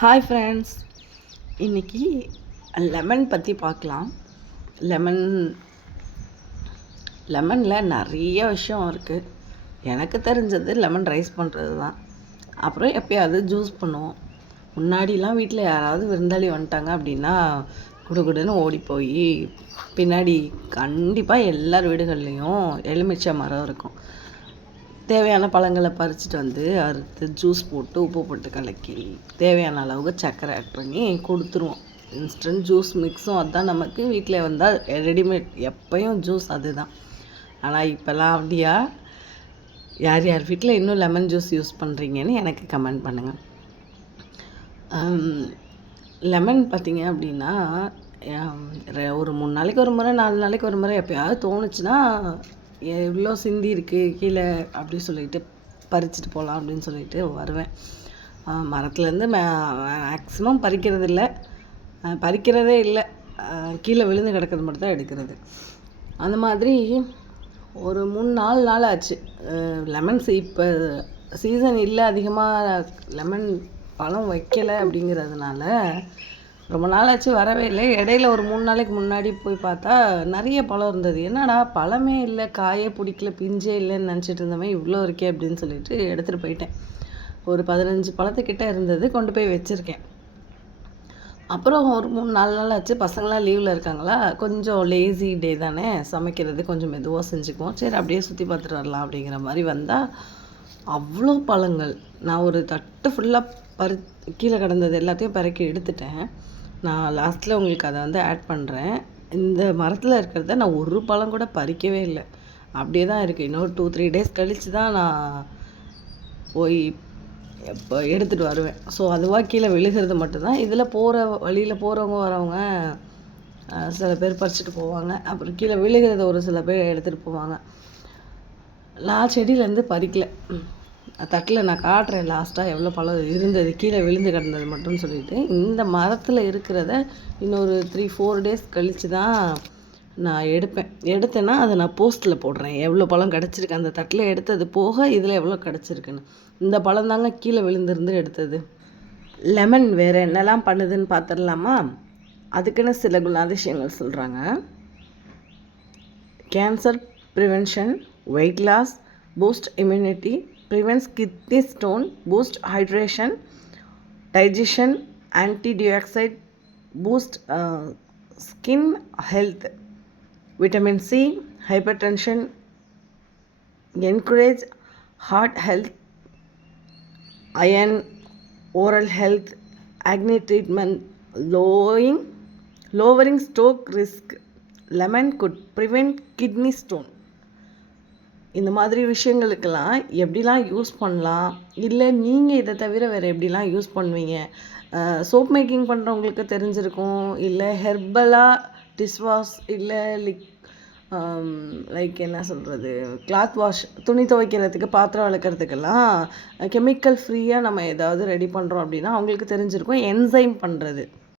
Hi friends, இன்றைக்கி lemon பற்றி பார்க்கலாம். லெமனில் நிறைய விஷயம் இருக்குது. எனக்கு தெரிஞ்சது லெமன் ரைஸ் பண்ணுறது தான். அப்புறம் எப்போயாவது ஜூஸ் பண்ணுவோம். முன்னாடிலாம் வீட்டில் யாராவது விருந்தாளி வந்துட்டாங்க அப்படின்னா குடுகுடுன்னு ஓடி போய் பின்னாடி கண்டிப்பாக எல்லார் வீடுகள்லேயும் எலுமிச்சை மரம் இருக்கும். தேவையான பழங்களை பறிச்சுட்டு வந்து அறுத்து ஜூஸ் போட்டு உப்பு போட்டு கலக்கி தேவையான அளவுக்கு சர்க்கரை ஆட் பண்ணி கொடுத்துருவோம். இன்ஸ்டன்ட் ஜூஸ் மிக்ஸும் அதுதான் நமக்கு வீட்டில் வந்தால் ரெடிமேட் எப்போயும் ஜூஸ் அதுதான். ஆனால் இப்போல்லாம் அப்படியா? யார் யார் வீட்டில் இன்னும் லெமன் ஜூஸ் யூஸ் பண்ணுறீங்கன்னு எனக்கு கமெண்ட் பண்ணுங்கள். லெமன் பார்த்திங்க அப்படின்னா ஒரு 3 நாளைக்கு ஒரு முறை 4 நாளைக்கு ஒரு முறை எப்போயாவது தோணுச்சுன்னா எவ்வளோ சிந்தி இருக்குது கீழே அப்படி சொல்லிட்டு பறிச்சுட்டு போகலாம் அப்படின்னு சொல்லிட்டு வருவேன். மரத்துலேருந்து மேக்ஸிமம் பறிக்கிறதே இல்லை, கீழே விழுந்து கிடக்கிறது மட்டும் தான் எடுக்கிறது. அந்த மாதிரி ஒரு 3-4 நாள் ஆச்சு. லெமன் இப்போ சீசன் இல்லை, அதிகமாக லெமன் பழம் வைக்கலை அப்படிங்கிறதுனால ரொம்ப நாள் ஆச்சு, வரவே இல்லை. இடையில ஒரு 3 நாளைக்கு முன்னாடி போய் பார்த்தா நிறைய பழம் இருந்தது. என்னடா பழமே இல்லை, காயே பிடிக்கல, பிஞ்சே இல்லைன்னு நினச்சிட்டு இருந்தவன் இவ்வளோ இருக்கே அப்படின்னு சொல்லிட்டு எடுத்துகிட்டு போயிட்டேன். ஒரு 15 பழத்துக்கிட்ட இருந்தது, கொண்டு போய் வச்சுருக்கேன். அப்புறம் ஒரு 3-4 நாள் ஆச்சு. பசங்களாம் லீவில் இருக்காங்களா, கொஞ்சம் லேசி டே தானே, சமைக்கிறது கொஞ்சம் மெதுவாக செஞ்சுக்குவோம், சரி அப்படியே சுற்றி பார்த்துட்டு வரலாம் அப்படிங்கிற மாதிரி வந்தால் அவ்வளோ பழங்கள். நான் ஒரு தட்டு ஃபுல்லாக கீழே கிடந்தது எல்லாத்தையும் பறக்கி எடுத்துட்டேன். நான் லாஸ்ட்டில் உங்களுக்கு அதை வந்து ஆட் பண்ணுறேன். இந்த மரத்தில் இருக்கிறத நான் ஒரு பழம் கூட பறிக்கவே இல்லை, அப்படியே தான் இருக்குது. இன்னொரு 2-3 டேஸ் கழித்து தான் நான் போய் இப்போ எடுத்துகிட்டு வருவேன். ஸோ அதுவாக கீழே விழுகிறது மட்டும்தான். இதில் வழியில் போகிறவங்க வரவங்க சில பேர் பறிச்சுட்டு போவாங்க. அப்புறம் கீழே விழுகிறது ஒரு சில பேர் எடுத்துகிட்டு போவாங்க. நான் செடியிலேருந்து பறிக்கலை. தட்டில் நான் காட்டுறேன் லாஸ்ட்டாக எவ்வளோ பழம் இருந்தது, கீழே விழுந்து கிடந்தது மட்டும்னு சொல்லிட்டு. இந்த மரத்தில் இருக்கிறத இன்னொரு 3-4 டேஸ் கழித்து தான் நான் எடுத்தேன்னா அதை நான் போஸ்ட்டில் போடுறேன், எவ்வளோ பழம் கிடச்சிருக்கு. அந்த தட்டில் எடுத்தது போக இதில் எவ்வளோ கிடச்சிருக்குன்னு. இந்த பழம் தாங்க கீழே விழுந்திருந்து எடுத்தது. லெமன் வேறு என்னெல்லாம் பண்ணுதுன்னு பார்த்துடலாமா? அதுக்குன்னு சில குணாதிசயங்கள் சொல்கிறாங்க. Cancer prevention, weight loss, boost immunity, prevents kidney stone, boost hydration, digestion, antioxidant, boost skin health, vitamin C, hypertension, encourage heart health, iron, oral health, acne treatment, lowering stroke risk. Lemon could prevent kidney stone. இந்த மாதிரி விஷயங்களுக்கெல்லாம் எப்படிலாம் use பண்ணலாம், இல்லை நீங்கள் இதை தவிர வேறு எப்படிலாம் யூஸ் பண்ணுவீங்க? சோப் மேக்கிங் பண்ணுறவங்களுக்கு தெரிஞ்சிருக்கும், இல்லை ஹெர்பலாக டிஷ்வாஷ், இல்லை லைக் என்ன சொல்கிறது, கிளாத் வாஷ், துணி துவைக்கிறதுக்கு, பாத்திரம் விளக்கிறதுக்கெல்லாம் கெமிக்கல் ஃப்ரீயாக நம்ம ஏதாவது ரெடி பண்ணுறோம் அப்படின்னா அவங்களுக்கு தெரிஞ்சிருக்கும் என்சைம் பண்ணுறது.